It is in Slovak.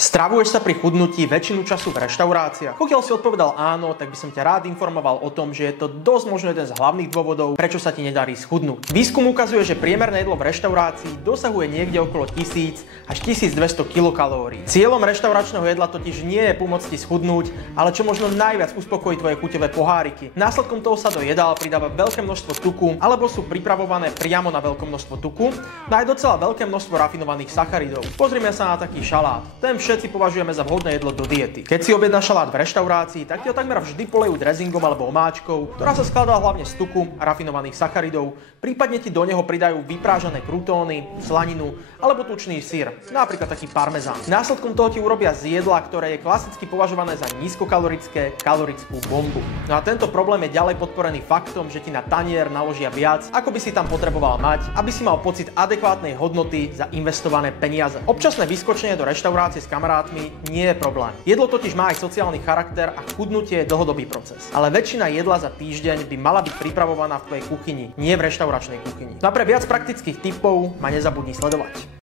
Stravuješ sa pri chudnutí väčšinu času v reštauráciách? Pokiaľ si odpovedal áno, tak by som ťa rád informoval o tom, že je to dosť možno jeden z hlavných dôvodov, prečo sa ti nedarí schudnúť. Výskum ukazuje, že priemerné jedlo v reštaurácii dosahuje niekde okolo 1000 až 1200 kilokalórií. Cieľom reštauračného jedla totiž nie je pomôcť ti schudnúť, ale čo možno najviac uspokojí tvoje chuťové poháriky. Následkom toho sa do jedál pridáva veľké množstvo tuku, alebo sú pripravované priamo na veľké množstvo tuku, no aj docela veľké množstvo rafinovaných sacharidov. Pozrime sa na taký šalát. Ten všetci považujeme za vhodné jedlo do diety. Keď si objednáš šalát v reštaurácii, tak ti ho takmer vždy polejú dressingom alebo omáčkou, ktorá sa skladá hlavne z tuku a rafinovaných sacharidov, prípadne ti do neho pridajú vyprážané krutóny, slaninu alebo tučný syr, napríklad taký parmezán. Následkom toho ti urobia z jedla, ktoré je klasicky považované za nízkokalorické, kalorickú bombu. No a tento problém je ďalej podporený faktom, že ti na tanier naložia viac, ako by si tam potreboval mať, aby si mal pocit adekvátnej hodnoty za investované peniaze. Občasné vyskočenie do reštaurácie s kamarátmi nie je problém. Jedlo totiž má aj sociálny charakter a chudnutie je dlhodobý proces. Ale väčšina jedla za týždeň by mala byť pripravovaná v tvojej kuchyni, nie v reštauračnej kuchyni. No a pre viac praktických tipov ma nezabudni sledovať.